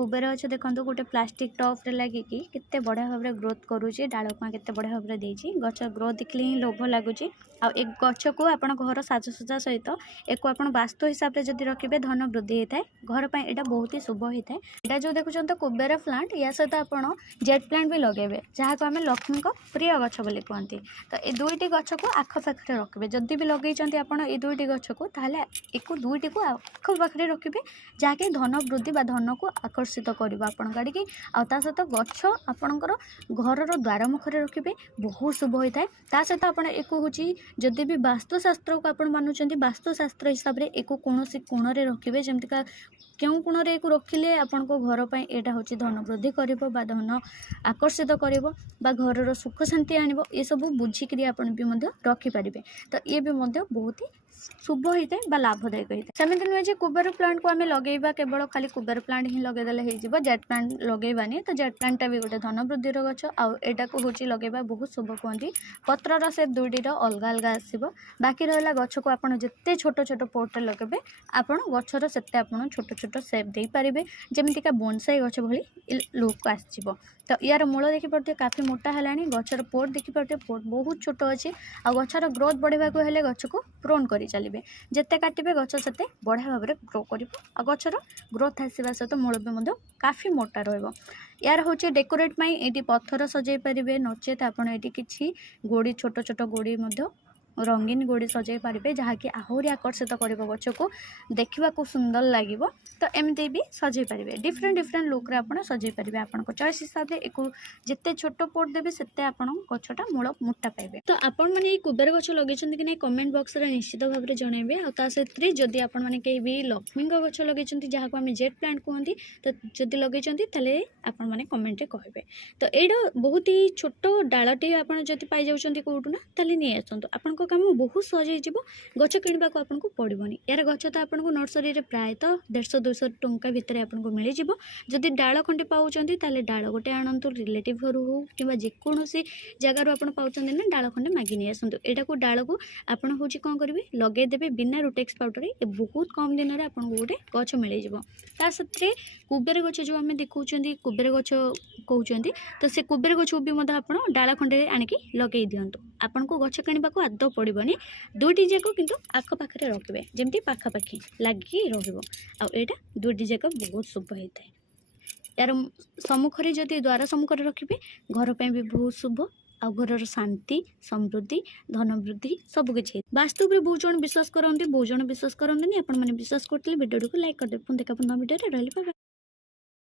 कुबेर गछ देखो गोटे प्लास्टिक टप रे लगे कि केते बढ़िया भाव में ग्रोथ करुँचे डालकुआ केते बढ़िया भाव में देछि गछ ग्रोथ देखले ही लोभ लगुच आ एक गछ को आपण घर साजसज्जा सहित एक आपण वास्तु हिसाब से जदि रखिए धन वृद्धि होता है घर पर यहाँ बहुत ही शुभ होता है। यहाँ जो देखुं तो कुबेर प्लांट या सहित आप जेट प्लांट भी लगेबे जहाँ को आम लक्ष्मी प्रिय गछ बोली कहते। तो ये दुईटी गछ को आखपाखे रखिए जदि भी लगे आपड़ ये दुईटी गछ को ताहले एक दुईटी को आखपाखे रखिए जहाँकि धन वृद्धि बा धन को आकर्षित कर आपण गाड़ी आता सहित गछ आपणकर घर द्वार मुखरे रखिए बहुत शुभ होता है। ता सहित आप जदि भी वास्तुशास्त्र को आप मानुंट वास्तुशास्त्र हिसाब से एक कौन कोण में रखिए जमतीका क्यों कोण में रखिले आपण घर पर यहाँ हूँ धन वृद्धि कर धन आकर्षित कर घर सुख शांति आनब ये सब बुझिक रखिपारे। तो ये भी बहुत ही शुभ होता है लाभदायक होता है। सेमती नुहे जे कुबेर प्लांट को आम लगेगा केवल खाली कुबेर प्लांट ही लगेदेले हो जेट प्लांट लगेबानी। तो जेट प्लांटा भी गोटे धन वृद्धि गछ आटा को हूँ लगेगा बहुत शुभ कहती। पत्रर सेप दुईटर अलग अलग आसो बाकी रहा गछ को आप जिते छोट छोट पोटे लगे आप गचर से छोट छोट सेप दे पारे जमीका बोनसाई गछ भली लुक आसो। तो यार मूल देखिपे काफी मोटा है गचर पोट देखिपे पोट बहुत छोट अच्छे आ गचर ग्रोथ बढ़ावा हेले गच को प्रोन कर चलिए जिते काटे गच से बढ़िया भाव में ग्रो कर गचर ग्रोथ आसवा सहित मूल भी काफी मोटा रहा। यार हूँ डेकोरेट ये पत्थर सजाई पारे नचेत आपड़ ये गोड़ी छोट छोट गोड़ी रंगीन गोड़ी सजाई पारे जहाँकि आहरी आकर्षित कर गच को देखा को सुंदर लगे। तो एमती भी सजाई पारे डिफरेंट डिफरेंट लुक्रे आप सजाई पारे आपण चॉइस हिसाब से एक जिते छोट पोट देवे से आप गछटा मूल मोटा पाइबे। तो आपण मैंने कुबेर गछ लगे कि नहीं कमेंट बॉक्स रे निश्चित भाव में जनइबे। आ सहित जदि आपण मैंने कहीं भी लक्ष्मी गछ लगे जहाँ को आम जेट प्लांट कहती तो जदि लगे आपण मैंने कमेंट कहे। तो यहाँ बहुत ही छोट डालटे आपड़ी पाई जाऊँच कौटू ना ताली नहीं आसतु आपण काम बहुत सहज हो गच किणवा को आपको पड़ोनी। यार गच तो आपको नर्सरी प्रायतः 150-200 टंका भितर आपको मिल जाव। जदि डाल खंडे पाँच ताले डाल गोटे आणतु रिलेटिव घर हो कि जेकोसी जगार आप पाँच ना डाल खंडे मागि नहीं आसतु यहाँ को डाल को आपड़ हूँ कौन करेंगे लगेदेवे बिना रुटेक्स पाउडर ये बहुत कम दिन में आपको गोटे गच मिल जाव। साथ कुबेर गच जो आम देखा कुबेर गच कहते तो से कुबेर गच भी आप डाल खंडे आणिक लगे दिंतु आपन को गच किणवा को आदौ पड़ोनी। दुईटी जाक किंतु आखपाखे रखिए जमी पाखापाखि लगी रहा दुईटी जाक बहुत शुभ होता है। यार सम्मुखें जदि द्वार सम्मुखें रखिए घर पर भी बहुत शुभ आ घर शांति समृद्धि धन वृद्धि सबकि वास्तु बहुत जन विश्वास करते बहुत जन विश्वास करते नहीं। आपने विश्वास करते वीडियो को लाइक करदे देखा भिडियो रही।